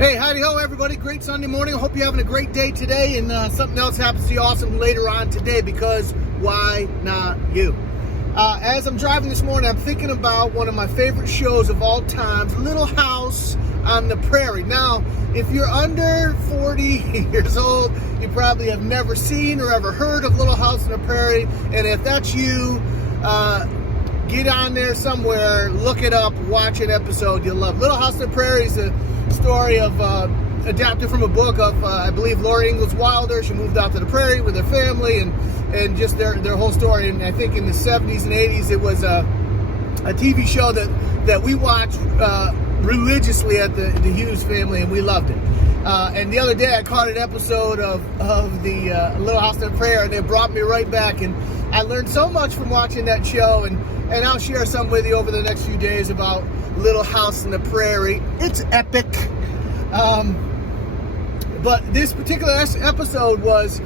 Hey, howdy ho, everybody. Great Sunday morning. I hope you're having a great day today, and something else happens to you awesome later on today, because why not you? As I'm driving this morning, I'm thinking about one of my favorite shows of all times, Little House on the Prairie. Now, if you're under 40 years old, you probably have never seen or ever heard of Little House on the Prairie, and if that's you, get on there somewhere, look it up, watch an episode you'll love. Little House on the Prairie is a story of adapted from a book of I believe Laura Ingalls Wilder. She moved out to the prairie with her family and just their whole story. And I think in the 70s and 80s it was a TV show that we watched religiously at the Hughes family, and we loved it. And the other day I caught an episode of the Little House on the Prairie, and it brought me right back, and I learned so much from watching that show, and I'll share some with you over the next few days about Little House on the Prairie. It's epic. But this particular episode was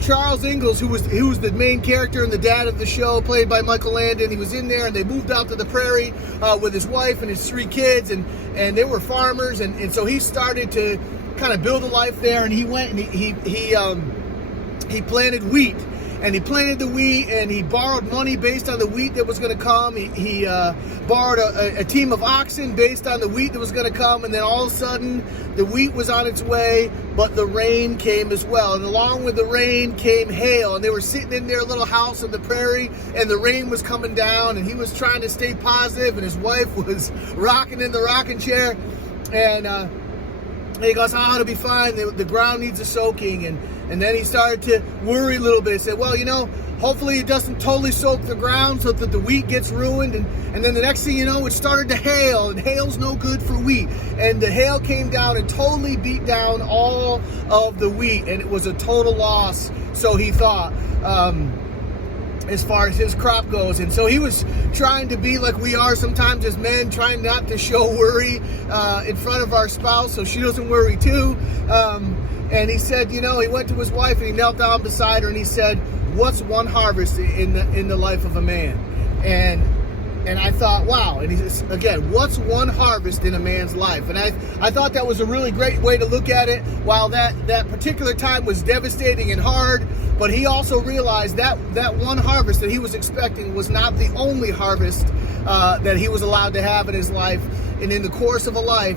Charles Ingalls, who was the main character and the dad of the show, played by Michael Landon. He was in there, and they moved out to the prairie with his wife and his 3 kids, and they were farmers, and so he started to kind of build a life there, and he went and he planted wheat. And he planted the wheat, and he borrowed money based on the wheat that was going to come. He borrowed a team of oxen based on the wheat that was going to come, and then all of a sudden, the wheat was on its way, but the rain came as well. And along with the rain came hail, and they were sitting in their little house on the prairie, and the rain was coming down, and he was trying to stay positive, and his wife was rocking in the rocking chair, and he goes, "Oh, it'll be fine. The ground needs a soaking." And then he started to worry a little bit. He said, "Well, hopefully it doesn't totally soak the ground so that the wheat gets ruined." And then the next thing you know, it started to hail, and hail's no good for wheat. And the hail came down and totally beat down all of the wheat, and it was a total loss, so he thought, as far as his crop goes. And so he was trying to be like we are sometimes as men, trying not to show worry in front of our spouse so she doesn't worry too. And he said, he went to his wife and he knelt down beside her and he said, "What's one harvest in the life of a man?" And I thought, wow. And he says, again, what's one harvest in a man's life? And I thought that was a really great way to look at it. While that particular time was devastating and hard, but he also realized that one harvest that he was expecting was not the only harvest that he was allowed to have in his life. And in the course of a life,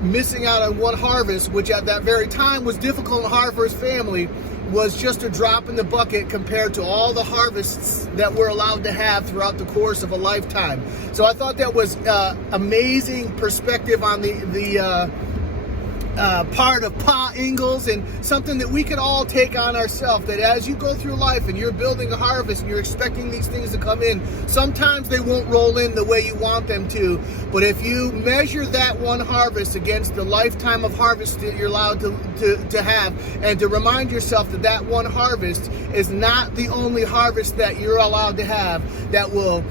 missing out on one harvest, which at that very time was difficult and hard for his family, was just a drop in the bucket compared to all the harvests that we're allowed to have throughout the course of a lifetime. So I thought that was amazing perspective on the part of Pa Ingalls, and something that we could all take on ourselves, that as you go through life and you're building a harvest and you're expecting these things to come in, sometimes they won't roll in the way you want them to. But if you measure that one harvest against the lifetime of harvest that you're allowed to have, and to remind yourself that one harvest is not the only harvest that you're allowed to have, that will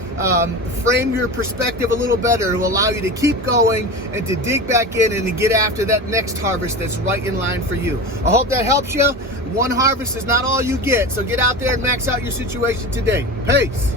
frame your perspective a little better, to allow you to keep going and to dig back in and to get after that next harvest that's right in line for you. I hope that helps you. One harvest is not all you get, so get out there and max out your situation today. Peace.